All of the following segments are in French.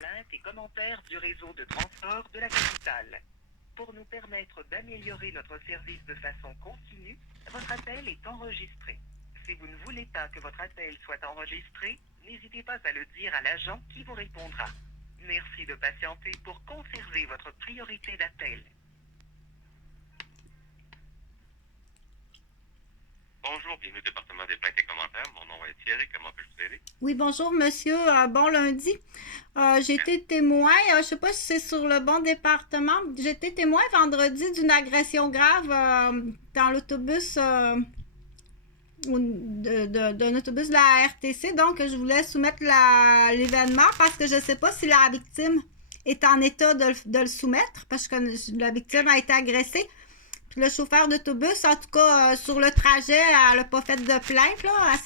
Plaintes et commentaires du réseau de transport de la capitale. Pour nous permettre d'améliorer notre service de façon continue, votre appel est enregistré. Si vous ne voulez pas que votre appel soit enregistré, n'hésitez pas à le dire à l'agent qui vous répondra. Merci de patienter pour conserver votre priorité d'appel. Bonjour, bienvenue au département des plaintes et commentaires. Mon nom est Thierry, comment puis-je vous aider? Oui, bonjour monsieur, bon lundi. J'ai été témoin, je ne sais pas si c'est sur le bon département, j'ai été témoin vendredi d'une agression grave dans l'autobus, d'un autobus de la RTC, donc je voulais soumettre l'événement parce que je ne sais pas si la victime est en état de le soumettre, parce que la victime a été agressée. Puis le chauffeur d'autobus, en tout cas, sur le trajet, elle n'a pas fait de plainte, là,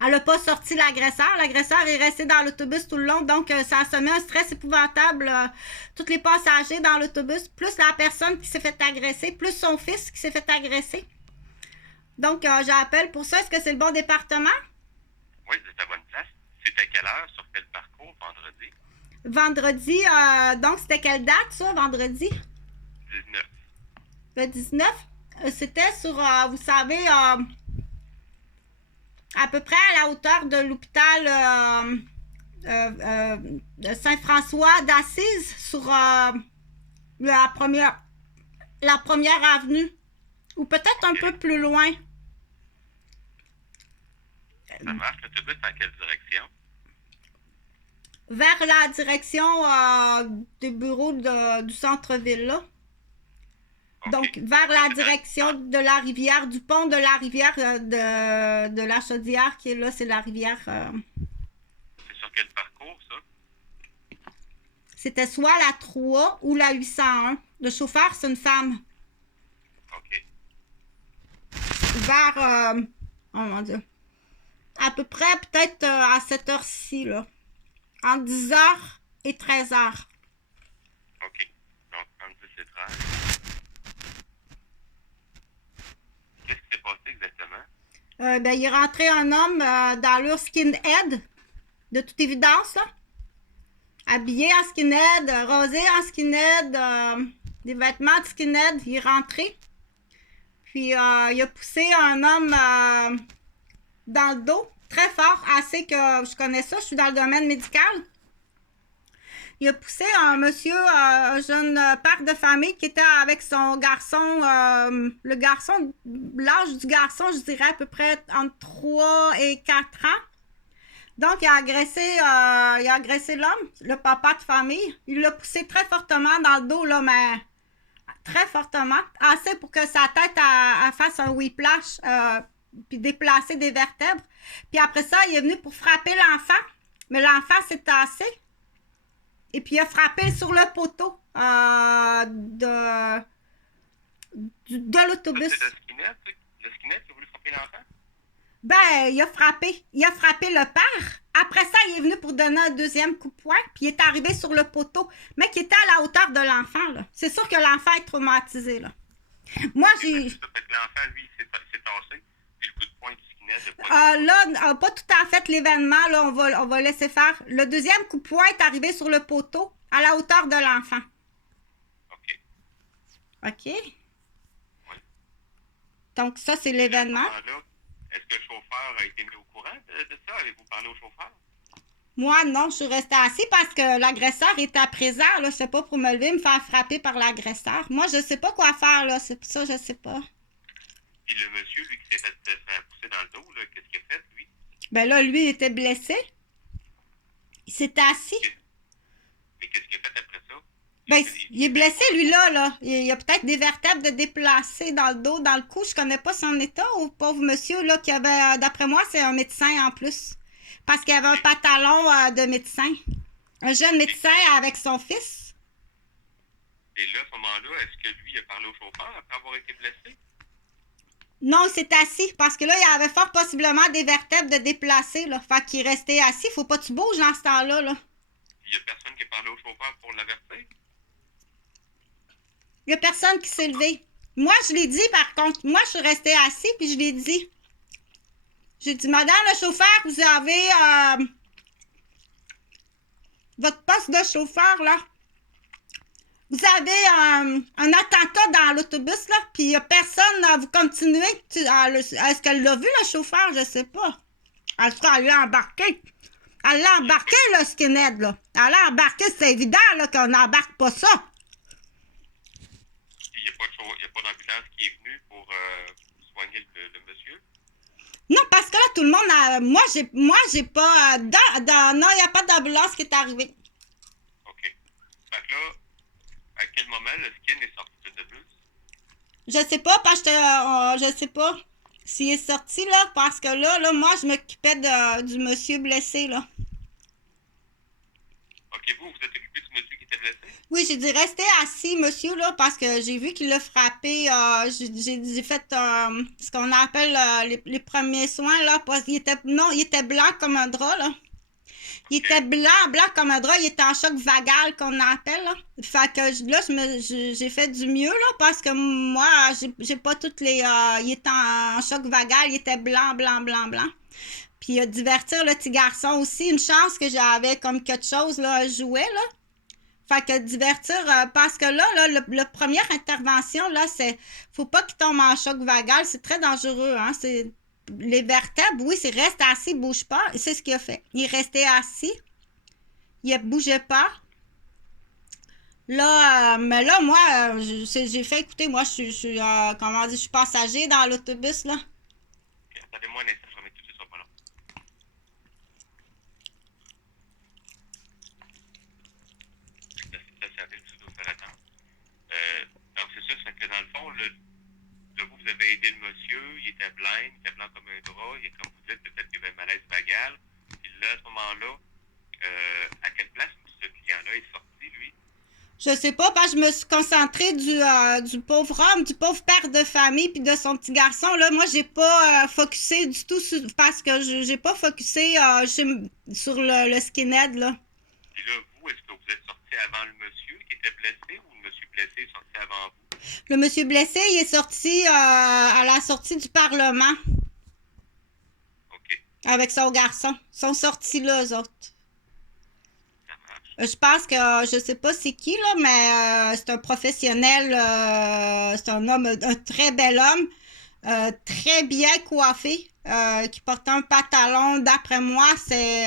elle n'a pas sorti l'agresseur. L'agresseur est resté dans l'autobus tout le long, donc ça a semé un stress épouvantable. Tous les passagers dans l'autobus, plus la personne qui s'est fait agresser, plus son fils qui s'est fait agresser. Donc, j'appelle pour ça. Est-ce que c'est le bon département? Oui, vous êtes à bonne place. C'est à quelle heure, sur quel parcours, vendredi? Vendredi, donc c'était quelle date, ça, vendredi? 19. Le 19? C'était sur, vous savez, à peu près à la hauteur de l'hôpital de Saint-François d'Assise, sur la première avenue, ou peut-être un peu plus loin. Ça marche, l'autobus en quelle direction? Vers la direction des bureaux du centre-ville, là. Okay. Donc, vers la direction de la rivière, du pont de la rivière de la Chaudière, qui est là, c'est la rivière. C'est sur quel parcours, ça? C'était soit la 3 ou la 801. Le chauffeur, c'est une femme. OK. Vers, oh mon Dieu, à peu près peut-être à cette heure-ci, là. Entre 10h et 13h. OK. Donc, entre 10 et 13. Qu'est-ce qui s'est passé exactement? Ben, il est rentré un homme d'allure skinhead, de toute évidence, là. Habillé en skinhead, rasé en skinhead, des vêtements de skinhead. Il est rentré. Puis, il a poussé un homme dans le dos, très fort, assez que je connais ça, je suis dans le domaine médical. Il a poussé un monsieur, un jeune père de famille qui était avec son garçon, le garçon, l'âge du garçon, je dirais à peu près entre 3 et 4 ans. Donc, il a agressé l'homme, le papa de famille. Il l'a poussé très fortement dans le dos, là, mais très fortement, assez pour que sa tête fasse un whiplash, puis déplacer des vertèbres. Puis après ça, il est venu pour frapper l'enfant, mais l'enfant s'est tassé. Et puis, il a frappé sur le poteau de l'autobus. C'est le skinhead qui a voulu frapper l'enfant? Ben, il a frappé le père. Après ça, il est venu pour donner un deuxième coup de poing, puis il est arrivé sur le poteau, mais qui était à la hauteur de l'enfant, là. C'est sûr que l'enfant est traumatisé, là. Moi, j'ai... Ça fait que l'enfant, lui, s'est tassé, puis le coup de poing du skinhead n'a là, pas tout à fait l'événement, là, on va laisser faire. Le deuxième coup de poing est arrivé sur le poteau, à la hauteur de l'enfant. OK. OK? Oui. Donc, ça, c'est l'événement. Est-ce que le chauffeur a été mis au courant de ça? Avez-vous parlé au chauffeur? Moi, non, je suis restée assise parce que l'agresseur était présent, là. Je ne sais pas, pour me lever, me faire frapper par l'agresseur. Moi, je ne sais pas quoi faire, là. C'est pour ça, je ne sais pas. Puis le monsieur, lui, qui s'est fait pousser dans le dos, là, qu'est-ce qu'il a fait, lui? Ben là, lui, il était blessé. Il s'était assis. Mais qu'est-ce qu'il a fait après ça? Ben, il est blessé, lui, là. Il y a peut-être des vertèbres de déplacer dans le dos, dans le cou. Je connais pas son état, au pauvre monsieur, là, qui avait, d'après moi, c'est un médecin en plus. Parce qu'il avait un pantalon de médecin. Un jeune médecin avec son fils. Et là, à ce moment-là, est-ce que lui a parlé au chauffeur après avoir été blessé? Non, il s'est assis parce que là, il y avait fort possiblement des vertèbres de déplacer, là. Fait qu'il restait assis. Faut pas que tu bouges dans ce temps-là, là. Il y a personne qui a parlé au chauffeur pour l'avertir? Il y a personne qui s'est levé. Moi, je l'ai dit, par contre. Moi, je suis restée assis, puis je l'ai dit. J'ai dit, madame le chauffeur, vous avez poste de chauffeur, là. Vous avez un attentat dans l'autobus, là, puis il n'y a personne, vous continuez. Est-ce qu'elle l'a vu, le chauffeur? Je sais pas. En tout cas, elle l'a embarqué. Elle l'a embarqué, le skinhead, là. Elle l'a embarqué, c'est évident, là, qu'on n'embarque pas ça. Il n'y a pas d'ambulance qui est venue pour soigner le monsieur? Non, parce que là, tout le monde a... Moi, j'ai pas... non, il n'y a pas d'ambulance qui est arrivée. OK. Fait que là, à quel moment le skin est sorti de l'autobus? Je sais pas, parce que je sais pas s'il est sorti, là, parce que là, moi, je m'occupais du monsieur blessé, là. OK, vous êtes occupé du monsieur qui était blessé? Oui, j'ai dit rester assis, monsieur, là, parce que j'ai vu qu'il l'a frappé. J'ai fait ce qu'on appelle les premiers soins, là, parce qu'il était, non, il était blanc comme un drap, là. Il était blanc comme un drap, il était en choc vagal, qu'on appelle, là. Fait que là, j'ai fait du mieux, là, parce que moi, j'ai pas toutes les... il était en choc vagal, il était blanc. Puis divertir le petit garçon aussi, une chance que j'avais comme quelque chose, là, à jouer, là. Fait que divertir, parce que là, la première intervention, là, c'est... Faut pas qu'il tombe en choc vagal, c'est très dangereux, hein, c'est... Les vertèbres, oui, c'est reste assis, bouge pas. C'est ce qu'il a fait. Il est resté assis. Il ne bougeait pas. Là, mais là, moi, j'ai fait, écoutez, moi, je suis comment dire, je suis passager dans l'autobus, là. Okay, attendez-moi un instant, je remets tout de suite, ça sera pas long. Ça s'appelle tout de faire attendre. Donc, c'est ça, c'est que dans le fond, là, vous avez aidé le monsieur, il était blanc comme un drap, et comme vous dites, peut-être qu'il y avait un malaise vagal. Puis là, à ce moment-là, à quelle place ce client-là est sorti, lui? Je sais pas, parce que je me suis concentrée du pauvre homme, du pauvre père de famille, puis de son petit garçon. Là, moi, j'ai pas focusé du tout parce que j'ai pas focusé sur le skinhead, là. Puis là, vous, est-ce que vous êtes sorti avant le monsieur qui était blessé ou le monsieur blessé est sorti avant vous? Le monsieur blessé, il est sorti à la sortie du Parlement. OK. Avec son garçon. Ils sont sortis là, eux autres. Je pense que, je sais pas c'est qui, là, mais c'est un professionnel, c'est un homme, un très bel homme, très bien coiffé, qui porte un pantalon, d'après moi, c'est...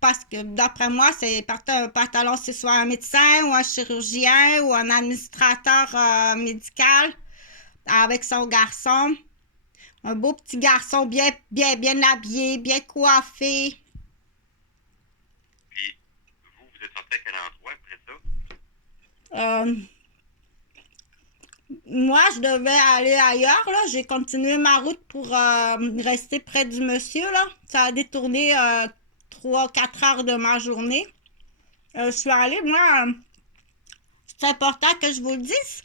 parce que d'après moi, c'est porter un pantalon, c'est soit un médecin ou un chirurgien ou un administrateur médical avec son garçon. Un beau petit garçon bien habillé, bien coiffé. Puis, vous êtes sorti à quel endroit après ça? Moi, je devais aller ailleurs, là. J'ai continué ma route pour rester près du monsieur, là. Ça a détourné 3-4 heures de ma journée. Je suis allée, moi, c'est important que je vous le dise.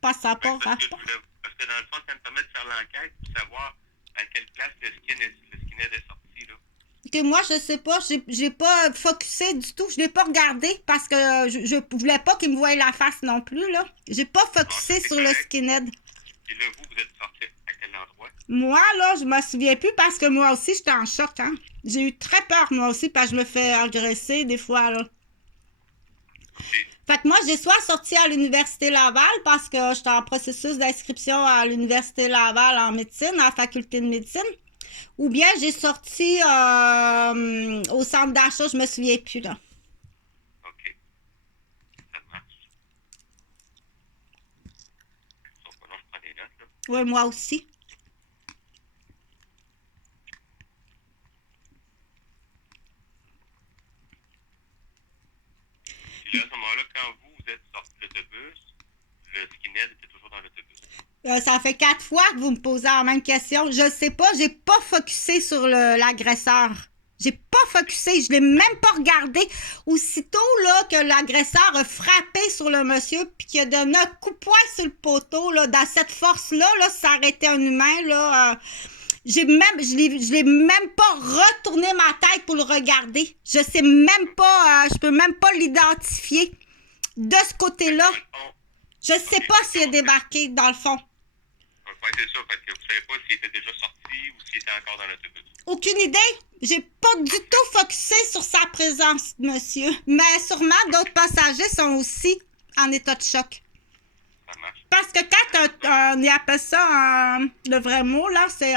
Pas ça pas Parce que dans le fond, ça me permet de faire l'enquête pour savoir à quelle place le skinhead est sorti, là. Que moi, je sais pas, j'ai pas focusé du tout. Je l'ai pas regardé parce que je voulais pas qu'il me voie la face non plus, là. J'ai pas focusé sur le skinhead. Et là, vous êtes sorti à quel endroit? Moi, là, je me souviens plus parce que moi aussi, j'étais en choc, hein. J'ai eu très peur, moi aussi, parce que je me fais agresser des fois, là. Fait que moi, j'ai soit sorti à l'Université Laval parce que j'étais en processus d'inscription à l'Université Laval en médecine, à la faculté de médecine, ou bien j'ai sorti au centre d'achat, je me souviens plus, là. OK. Ça marche. Sauf que non, je prends des notes, là. Oui, moi aussi. Puis là, à ce moment-là, quand vous êtes sorti de l'autobus, le skinhead était toujours dans l'autobus. Ça fait 4 fois que vous me posez la même question. Je sais pas, j'ai pas focusé sur l'agresseur. J'ai pas focusé, je l'ai même pas regardé. Aussitôt là que l'agresseur a frappé sur le monsieur puis qu'il a donné un coup de poing sur le poteau, là, dans cette force-là, là, ça arrêtait un humain, là. Je l'ai même pas retourné ma tête pour le regarder. Je sais même pas, je peux même pas l'identifier. De ce côté-là, je sais pas s'il a débarqué dans le fond. Ouais, c'est ça, parce que vous savez pas s'il était déjà sorti ou s'il était encore dans l'autobus. Aucune idée. J'ai pas du tout focusé sur sa présence, monsieur. Mais sûrement d'autres passagers sont aussi en état de choc. Ça marche. Parce que quand on appelle ça le vrai mot, là, c'est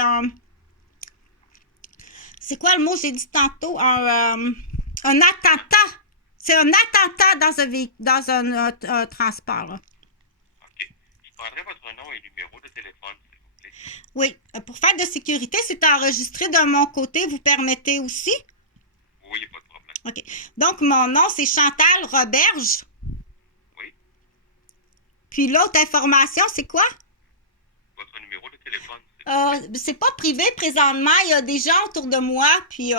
c'est quoi le mot que j'ai dit tantôt? Un attentat. C'est un attentat dans un transport. Là. OK. Je prendrai votre nom et numéro de téléphone, s'il vous plaît. Oui. Pour faire de sécurité, c'est enregistré de mon côté. Vous permettez aussi? Oui, il n'y a pas de problème. OK. Donc, mon nom, c'est Chantal Roberge. Oui. Puis l'autre information, c'est quoi? Votre numéro de téléphone, C'est pas privé présentement. Il y a des gens autour de moi, puis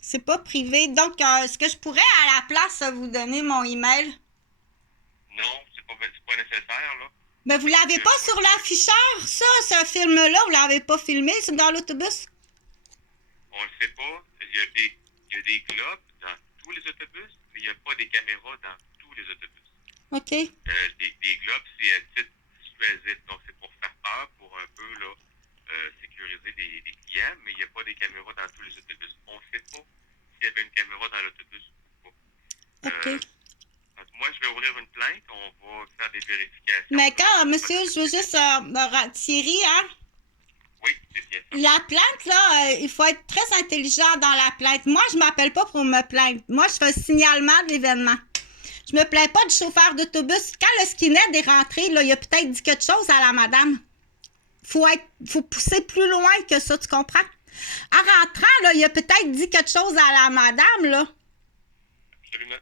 c'est pas privé. Donc, est-ce que je pourrais à la place vous donner mon email? Non, c'est pas nécessaire, là. Mais vous l'avez pas sur l'afficheur, ça, ce film-là, vous l'avez pas filmé, c'est dans l'autobus? On le sait pas. Il y a des globes dans tous les autobus, mais il n'y a pas des caméras dans tous les autobus. OK. Des globes, c'est à titre dissuasif. Donc, c'est pour faire peur, pour un peu là, sécuriser les clients, mais il n'y a pas des caméras dans tous les autobus. On ne sait pas s'il y avait une caméra dans l'autobus ou pas. OK. Moi, je vais ouvrir une plainte. On va faire des vérifications. Mais quand, monsieur, je veux juste... Thierry, hein? Oui, c'est bien ça. La plainte, là, il faut être très intelligent dans la plainte. Moi, je m'appelle pas pour me plaindre. Moi, je fais un signalement de l'événement. Je me plains pas du chauffeur d'autobus. Quand le skinhead est rentré, là, il a peut-être dit quelque chose à la madame. Faut pousser plus loin que ça, tu comprends? En rentrant, là, il a peut-être dit quelque chose à la madame, là. Absolument.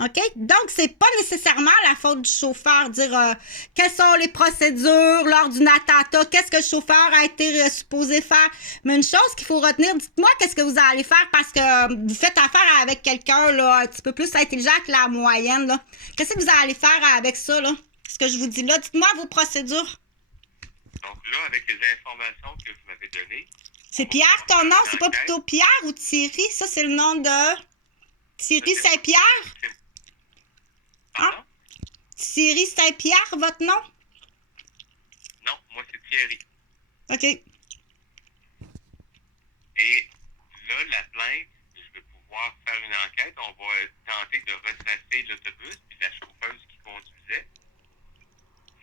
OK? Donc, c'est pas nécessairement la faute du chauffeur. Dire quelles sont les procédures lors d'une attentat, qu'est-ce que le chauffeur a été supposé faire. Mais une chose qu'il faut retenir, dites-moi qu'est-ce que vous allez faire parce que vous faites affaire avec quelqu'un là, un petit peu plus intelligent que la moyenne. Là. Qu'est-ce que vous allez faire avec ça, là? Ce que je vous dis là, dites-moi vos procédures. Donc là, avec les informations que vous m'avez données... C'est Pierre ton nom? C'est pas plutôt Pierre ou Thierry? Ça, c'est le nom de Thierry Saint-Pierre? Pardon? Thierry Saint-Pierre, votre nom? Non, moi, c'est Thierry. OK. Et là, la plainte, je vais pouvoir faire une enquête. On va tenter de retracer l'autobus puis la chauffeuse qui conduisait.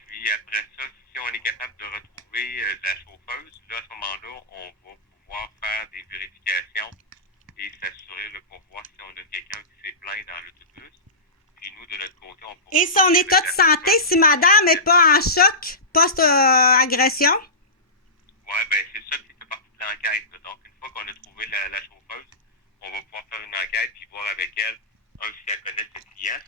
Puis après ça, si on est capable de retrouver la chauffeuse, là, à ce moment-là, on va pouvoir faire des vérifications et s'assurer là, pour voir si on a quelqu'un qui s'est plaint dans l'autobus. Puis nous, de notre côté, on pourra... Et son état de santé, si madame n'est pas en choc post-agression? Oui, bien, c'est ça qui fait partie de l'enquête. Là. Donc, une fois qu'on a trouvé la chauffeuse, on va pouvoir faire une enquête puis voir avec elle, si elle connaît ses clients,